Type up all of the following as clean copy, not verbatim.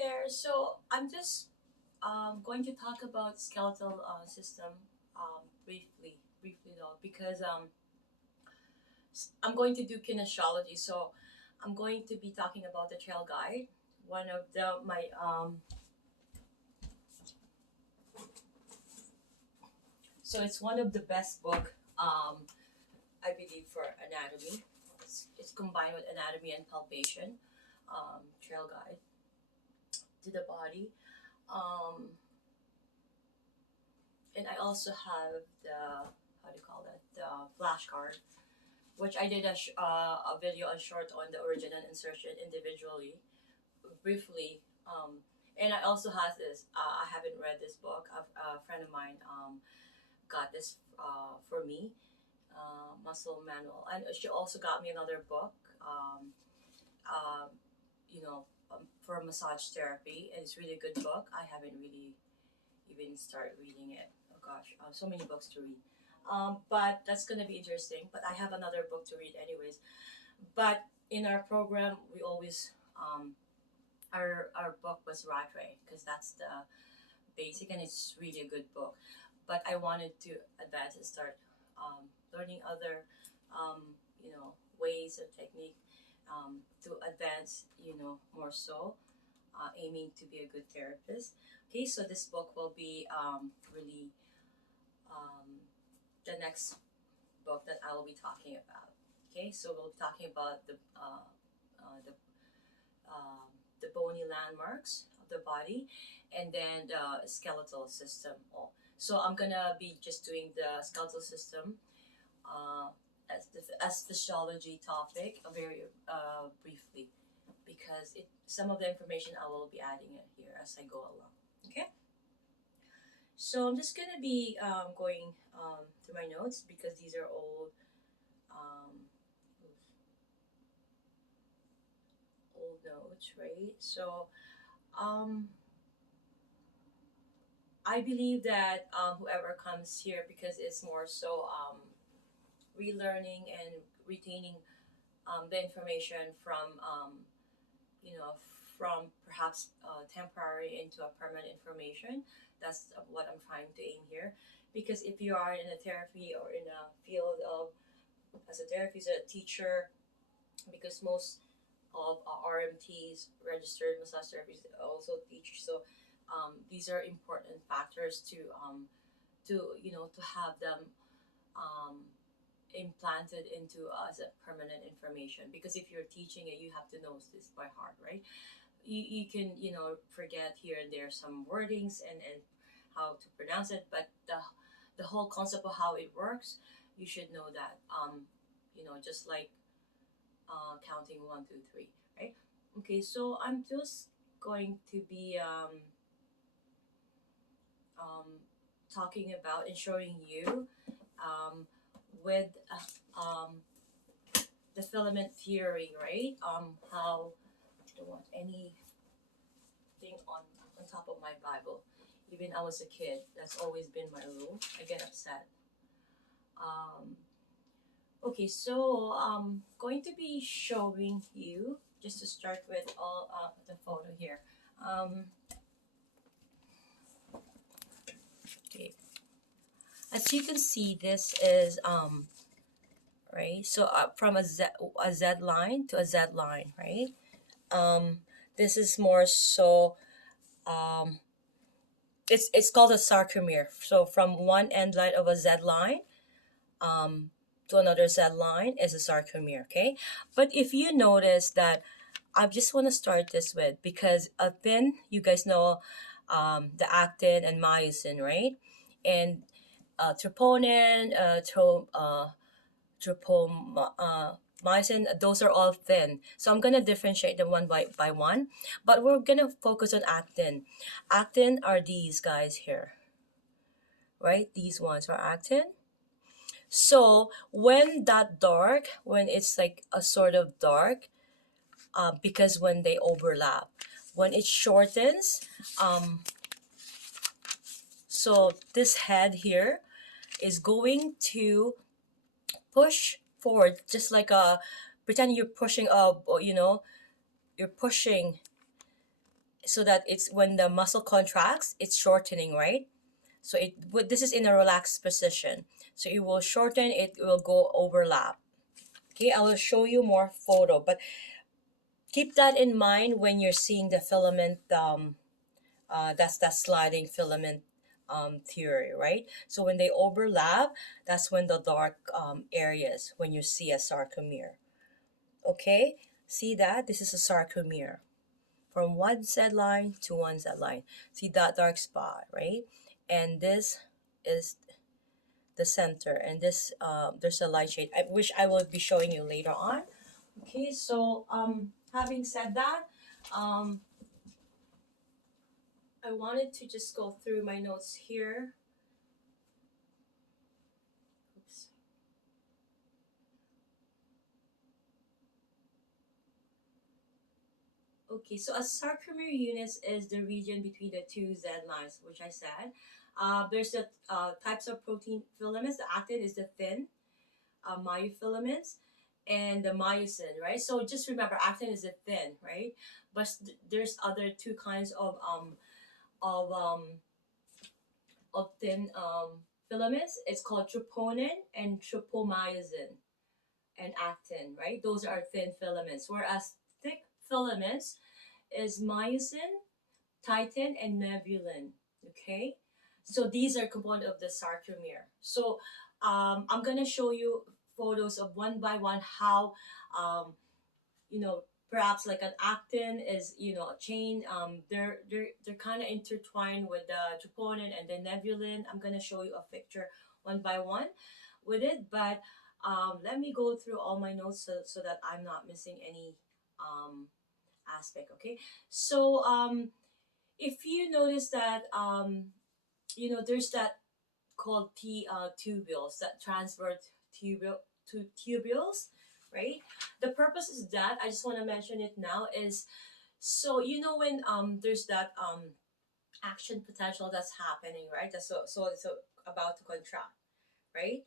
there. So I'm just going to talk about skeletal system briefly though, because I'm going to do kinesiology. So I'm going to be talking about the trail guide. One of the my so it's one of the best book I believe for anatomy. It's combined with anatomy and palpation. Trail guide to the body. Um, and I also have the how do you call that, the flashcard, which I did a video on short on the origin and insertion individually, briefly. And I also have this. I haven't read this book. A friend of mine got this for me, muscle manual, and she also got me another book. Um, you know, for massage therapy, and it's really good book. I haven't really even started reading it. Oh gosh, so many books to read. But that's gonna be interesting. But I have another book to read anyways. But in our program, we always our book was Rat Ray because that's the basic and it's really a good book. But I wanted to advance and start learning other ways and technique to advance more so aiming to be a good therapist. Okay, so this book will be really um, the next book that I will be talking about. Okay, so we'll be talking about the the bony landmarks of the body, and then the skeletal system. So I'm gonna be just doing the skeletal system uh, as physiology topic very briefly, because some of the information I will be adding it here as I go along. Okay, so I'm just gonna be going through my notes because these are um, old notes, right? So um, I believe that whoever comes here, because it's more so relearning and retaining the information from you know from perhaps temporary into a permanent information. That's what I'm trying to aim here. Because if you are in a therapy or in a field of as a therapist, a teacher, because most of RMTs, registered massage therapists, also teach. So these are important factors to have them um, implanted into as a permanent information. Because if you're teaching it, you have to know this by heart, right? You can forget here and there some wordings and how to pronounce it, but the whole concept of how it works, you should know that. Just like counting one, two, three, right? Okay, so I'm just going to be talking about and showing you um, with the filament theory, right? How I don't want anything on top of my Bible. Even I was a kid, that's always been my rule. I get upset. Um, okay, so going to be showing you just to start with all the photo here. Um, okay, as you can see, this is right. So from a Z line to a Z line, right? Um, this is more so um, it's called a sarcomere. So from one end line of a Z line um, to another Z line is a sarcomere. Okay, but if you notice that, I just want to start this with because then you guys know the actin and myosin, right? And troponin, tropomyosin, those are all thin. So I'm gonna differentiate them one by one, but we're gonna focus on actin. Actin are these guys here, right? These ones are actin. So when it's like a sort of dark, because when they overlap, when it shortens, um, so this head here is going to push forward, just like a pretend you're pushing you're pushing so that it's when the muscle contracts, it's shortening, right? So this is in a relaxed position. So it will shorten, it will go overlap. Okay, I will show you more photo, but keep that in mind when you're seeing the filament. That's that sliding filament theory, right? So when they overlap, that's when the dark areas, when you see a sarcomere. Okay, see that? This is a sarcomere from one Z line to one Z line. See that dark spot, right? And this is the center, and this there's a light shade, which I will be showing you later on. Okay, so having said that, um, I wanted to just go through my notes here. Oops. Okay, so a sarcomere unit is the region between the two Z lines, which I said. There's the types of protein filaments. The actin is the thin myofilaments, and the myosin, right? So just remember, actin is the thin, right? But there's other two kinds of um, of thin filaments. It's called troponin and tropomyosin and actin, right? Those are thin filaments. Whereas thick filaments is myosin, titin, and nebulin. Okay, so these are component of the sarcomere. So I'm gonna show you photos of one by one how um, you know, perhaps like an actin is, you know, a chain. They're kind of intertwined with the troponin and the nebulin. I'm gonna show you a picture one by one with it, but let me go through all my notes so that I'm not missing any um, aspect. Okay, so if you notice that you know, there's that called tubules, that transfer tubule to tubules, right? The purpose is that I just want to mention it now is, so you know when there's that action potential that's happening, right? That's so about to contract, right?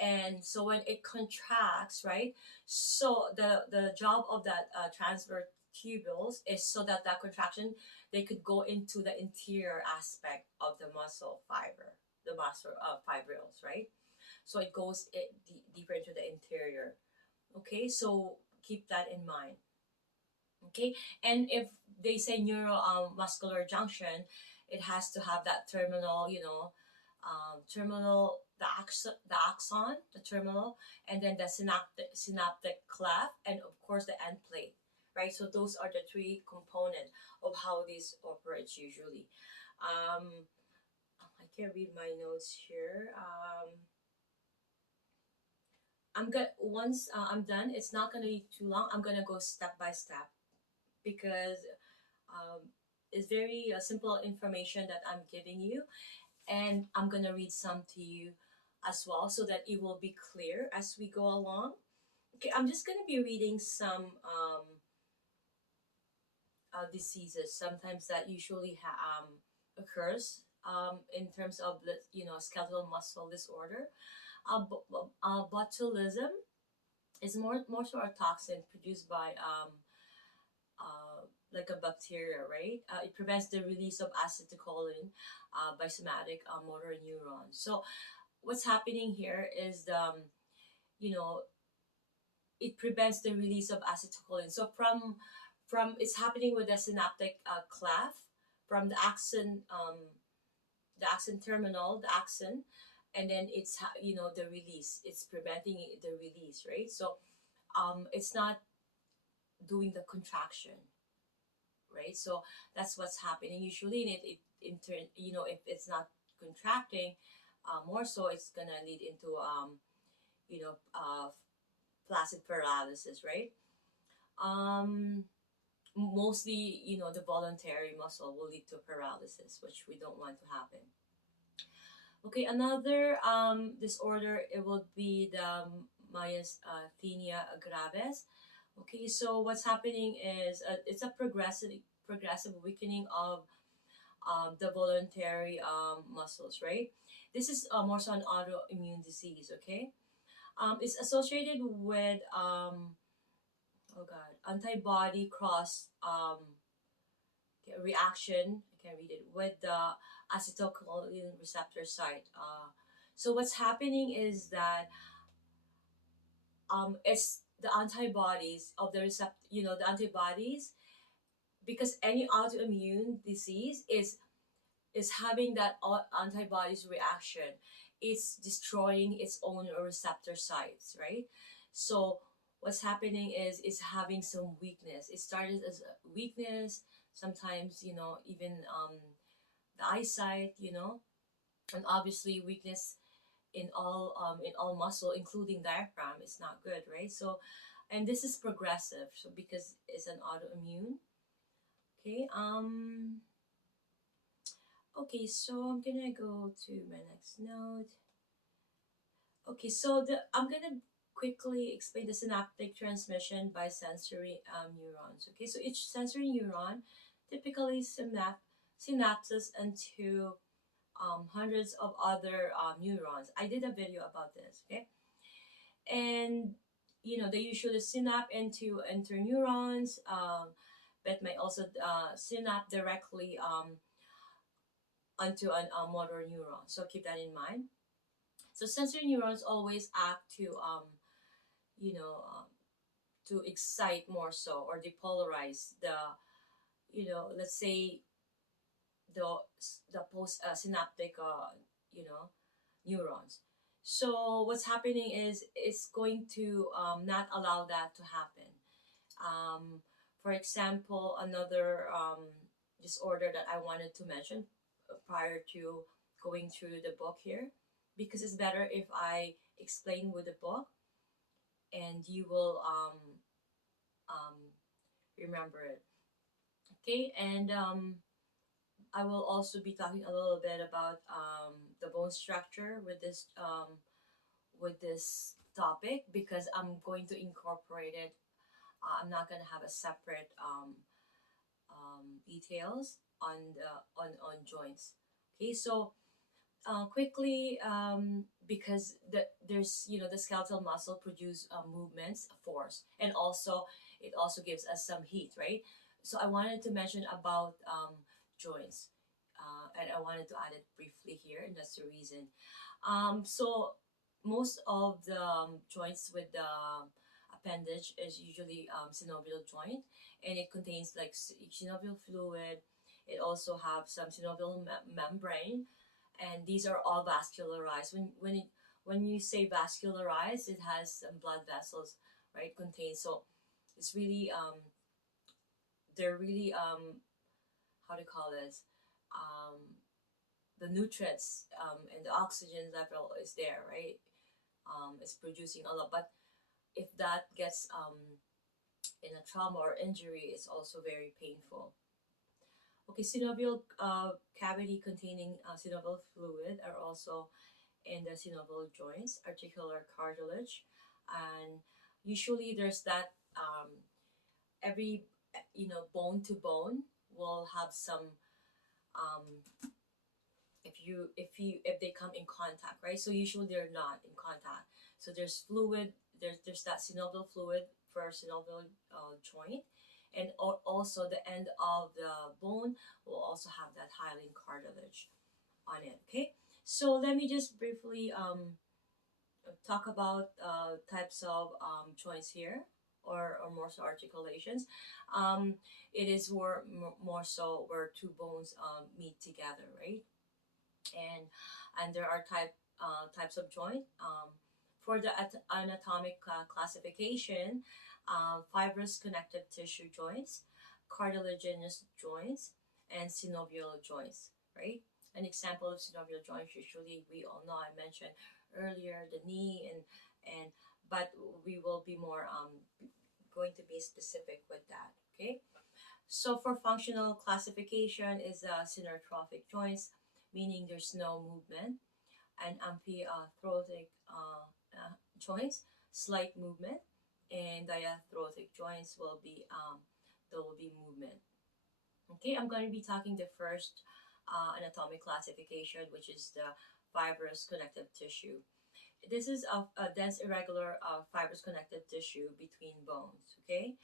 And so when it contracts, right, so the job of that transverse tubules is so that that contraction, they could go into the interior aspect of the muscle fiber, the muscle fibrils, right? So it goes deeper into the interior. Okay, so keep that in mind. Okay, and if they say neuromuscular junction, it has to have that terminal, you know, terminal, the axon, the terminal, and then the synaptic cleft, and of course the end plate, right? So those are the three components of how this operates usually. I can't read my notes here. I'm gonna once I'm done. It's not gonna be too long. I'm gonna go step by step because um, it's very simple information that I'm giving you, and I'm gonna read some to you as well so that it will be clear as we go along. Okay, I'm just gonna be reading some diseases sometimes that usually occurs in terms of the, you know, skeletal muscle disorder. Botulism is more so a toxin produced by like a bacteria, right? It prevents the release of acetylcholine by somatic motor neurons. So what's happening here is you know, it prevents the release of acetylcholine. So from it's happening with the synaptic cleft from the axon terminal, the axon, and then it's you know, the release. It's preventing the release, right? So it's not doing the contraction, right? So that's what's happening usually, and it in turn, you know, if it's not contracting, more so, it's gonna lead into you know, flaccid paralysis, right? Um, Mostly, you know, the voluntary muscle will lead to paralysis, which we don't want to happen. Okay, another disorder, it will be the myasthenia gravis. Okay, so what's happening is it's a progressive weakening of the voluntary muscles, right? This is more so an autoimmune disease. Okay, it's associated with oh god, antibody cross reaction, I can read it, with the acetylcholine receptor site. So what's happening is that it's the antibodies of the receptor, the antibodies, because any autoimmune disease is having that antibodies reaction. It's destroying its own receptor sites, right? So what's happening is it's having some weakness. It started as a weakness, sometimes, even the eyesight, and obviously weakness in all muscle, including diaphragm, is not good, right? So, and this is progressive, so because it's an autoimmune. Okay. Okay, so I'm gonna go to my next note. Okay, so I'm gonna quickly explain the synaptic transmission by sensory neurons. Okay, so each sensory neuron typically synapses into hundreds of other neurons. I did a video about this. Okay, and they usually synapse into interneurons, but may also synapse directly onto a motor neuron. So keep that in mind. So sensory neurons always act you know, um, to excite more so or depolarize the, let's say the the post synaptic, neurons. So what's happening is it's going to not allow that to happen. Um, for example, another disorder that I wanted to mention prior to going through the book here, because it's better if I explain with the book and you will um, remember it. Okay, and I will also be talking a little bit about the bone structure with this topic, because I'm going to incorporate it. I'm not going to have a separate details on on joints. Okay, so quickly, because there's the skeletal muscle produce movements, force, and also it also gives us some heat, right? So I wanted to mention about joints, and I wanted to add it briefly here, and that's the reason. So most of the joints with the appendage is usually synovial joint, and it contains like synovial fluid. It also have some synovial membrane, and these are all vascularized. When you say vascularized, it has some blood vessels, right? Contained. So it's really they're really how to call this, um the nutrients and the oxygen level is there, right? It's producing a lot, but if that gets in a trauma or injury, it's also very painful. Okay, synovial cavity containing synovial fluid are also in the synovial joints, articular cartilage, and usually there's that every bone to bone will have some um, if they come in contact, right? So usually they're not in contact. So there's fluid. There's that synovial fluid for synovial joint, and also the end of the bone will also have that hyaline cartilage on it. Okay, so let me just briefly talk about types of joints here, or more so articulations. Um, it is more so where two bones meet together, right? and and there are types of joint. For the anatomic classification, fibrous connective tissue joints, cartilaginous joints, and synovial joints, right? An example of synovial joints, usually we all know, I mentioned earlier, the knee, and but we will be more going to be specific with that. Okay, so for functional classification is synarthropic joints, meaning there's no movement, and amphithrothic joints, slight movement, and diarthrotic joints will be there will be movement. Okay, I'm going to be talking the first anatomic classification, which is the fibrous connective tissue. This is a dense irregular fibrous connective tissue between bones. Okay,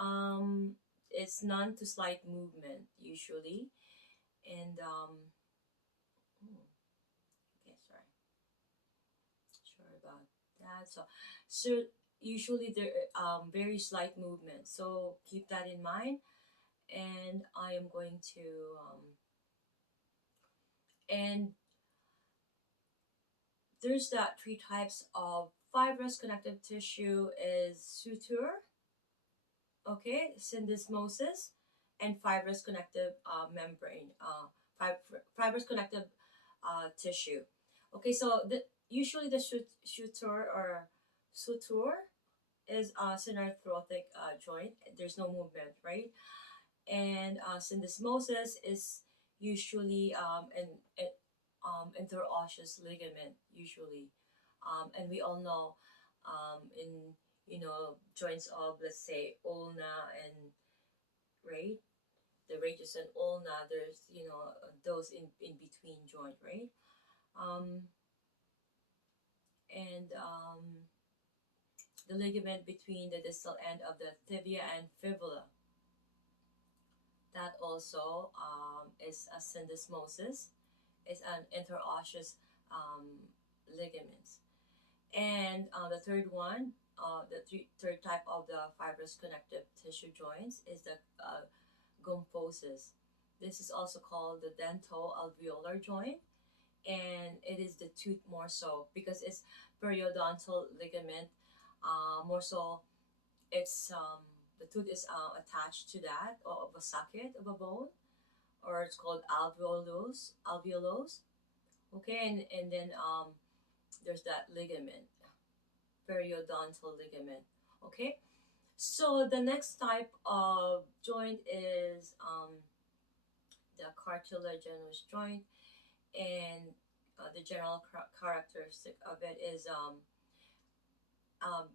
um, it's none to slight movement usually, and okay, sorry about that. So usually there very slight movement. So keep that in mind, and I am going to and there's that three types of fibrous connective tissue is suture, okay, syndesmosis, and fibrous connective membrane, fibrous connective tissue. Okay, so usually the suture or suture is a synarthrotic joint. There's no movement, right? And syndesmosis is usually an interosseous ligament usually, and we all know in joints of, let's say, ulna and, right, the radius and ulna, there's those in between joint, right? um and the ligament between the distal end of the tibia and fibula, that also is a syndesmosis. It's an interosseous ligament. And the third one, third type of the fibrous connective tissue joints is the gomphosis. This is also called the dental-alveolar joint, and it is the tooth more so because it's periodontal ligament. More so, it's the tooth is attached to that of a socket of a bone, or it's called alveolus. Okay, and then there's that ligament, periodontal ligament. Okay, so the next type of joint is the cartilaginous joint, and the general characteristic of it is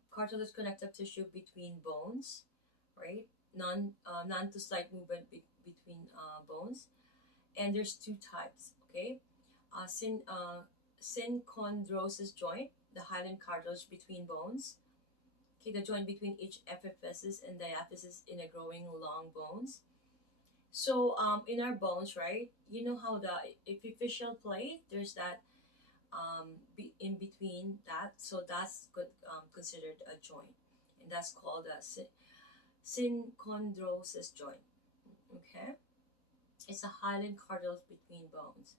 cartilage connective tissue between bones, right? None to slight movement between bones, and there's two types. Okay, synchondrosis joint, the hyaline cartilage between bones. Okay, the joint between each epiphysis and diaphysis in a growing long bones. So in our bones, right? You know how the epiphyseal plate, there's that in between that, so that's good, considered a joint, and that's called a synchondrosis joint. Okay, it's a hyaline cartilage between bones.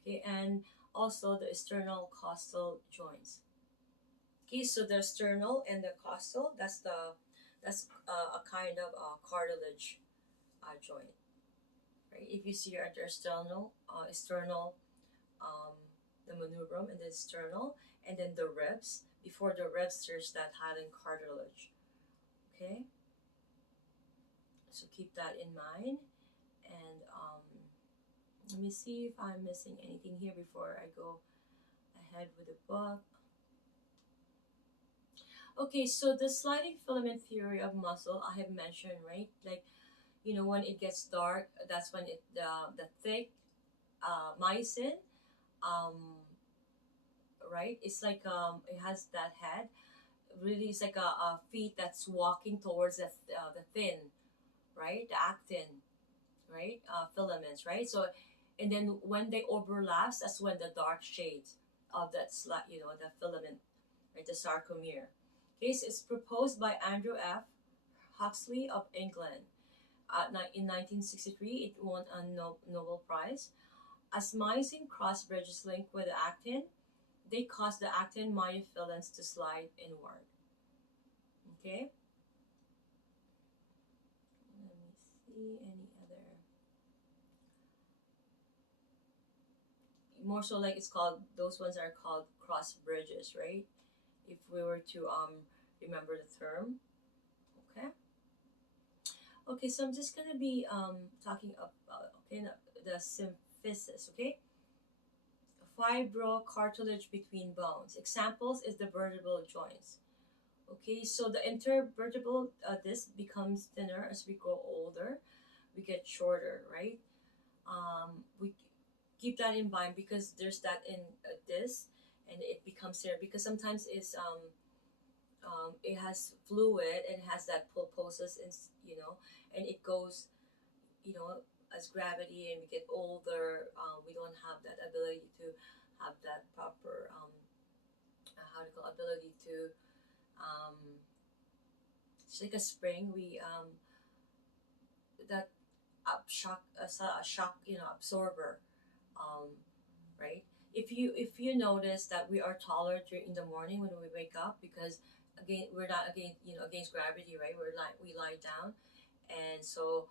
Okay, and also the sternal costal joints. Okay, so the sternal and the costal, that's a kind of cartilage joint, right? If you see your sternal, um, the manubrium and the sternal, and then the ribs. Before the ribs, there's that hyaline cartilage. Okay, so keep that in mind. And let me see if I'm missing anything here before I go ahead with the book. Okay, so the sliding filament theory of muscle I have mentioned, right? Like, when it gets dark, that's when the thick myosin, um, right? It's like it has that head. Really, it's like a feet that's walking towards the thin, right? The actin, right? Filaments, right? So, and then when they overlaps, that's when the dark shades of that the filament, right? The sarcomere. Okay, so it's proposed by Andrew F. Huxley of England. In 1963, it won a Nobel Prize. As myosin cross bridges link with the actin, they cause the actin myofilaments to slide inward. Okay? Let me see any other. More so, like, it's called, those ones are called cross bridges, right? If we were to remember the term. Okay? Okay, so I'm just gonna be talking about, okay, the symphysis, okay? Fibrocartilage between bones. Examples is the vertebral joints. Okay, so the intervertebral disc becomes thinner as we grow older. We get shorter, right? We keep that in mind because there's that in this, and it becomes thinner because sometimes it's it has fluid and has that pulposus, and and it goes, as gravity and we get older, we don't have that ability to have that proper how to call ability to um, it's like a spring. We that shock a shock, absorber, um, right? If you notice that we are taller during in the morning when we wake up, because again we're not against gravity, right? We lie down, and so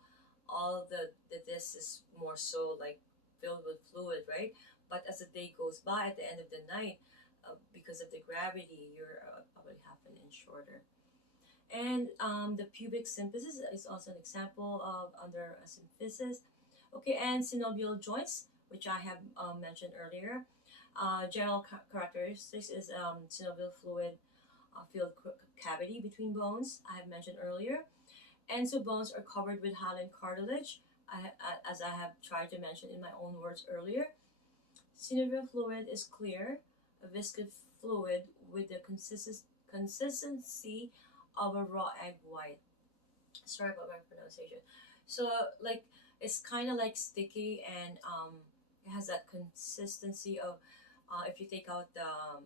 all the disc is more so like filled with fluid, right? But as the day goes by, at the end of the night, because of the gravity, you're probably half an inch shorter. And the pubic symphysis is also an example of under a symphysis. Okay, and synovial joints, which I have mentioned earlier. General characteristics is synovial fluid filled cavity between bones, I have mentioned earlier. And so bones are covered with hyaline cartilage, as I have tried to mention in my own words earlier. Synovial fluid is clear, a viscous fluid with the consistency of a raw egg white. Sorry about my pronunciation. So, like, it's kind of like sticky, and it has that consistency of, if you take out the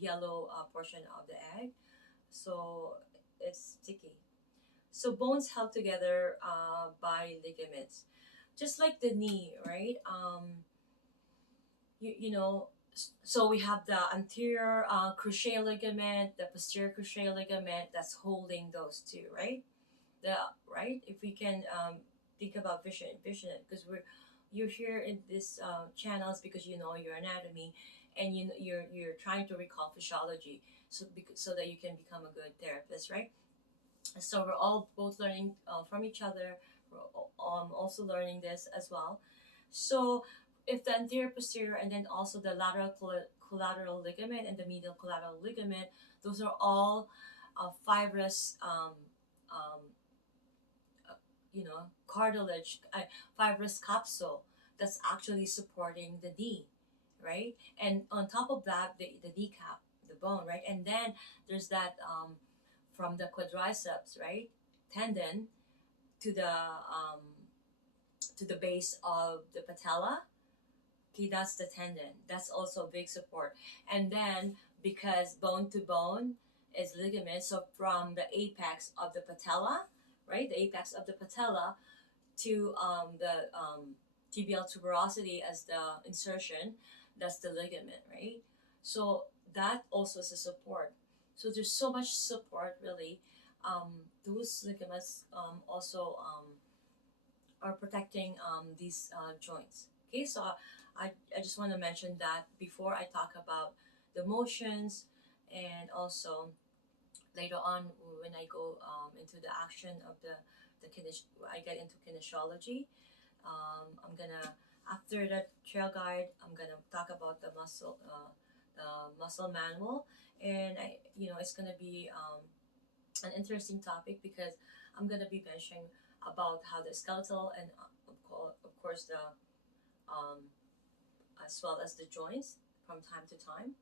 yellow portion of the egg, so it's sticky. So bones held together by ligaments, just like the knee, right? You know, so we have the anterior cruciate ligament, the posterior cruciate ligament that's holding those two, right? The right. If we can think about vision it, because you're here in this channels because you know your anatomy, and you're trying to recall physiology, so that you can become a good therapist, right? So we're all both learning from each other. We're also learning this as well. So if the anterior posterior and then also the lateral collateral ligament and the medial collateral ligament, those are all fibrous um, cartilage, fibrous capsule that's actually supporting the knee, right? And on top of that, the kneecap, the bone, right? And then there's that from the quadriceps, right, tendon to the base of the patella. Okay, that's the tendon. That's also a big support. And then because bone to bone is ligament, so from the apex of the patella, right, the apex of the patella to the tibial tuberosity as the insertion, that's the ligament, right? So that also is a support. So there's so much support, really. Those ligaments also are protecting these joints. Okay, so I just want to mention that before I talk about the motions, and also later on when I go into the action of I get into kinesiology. I'm gonna After the trail guide, I'm gonna talk about the muscle manual, and it's gonna be an interesting topic because I'm gonna be mentioning about how the skeletal and of course the um, as well as the joints from time to time.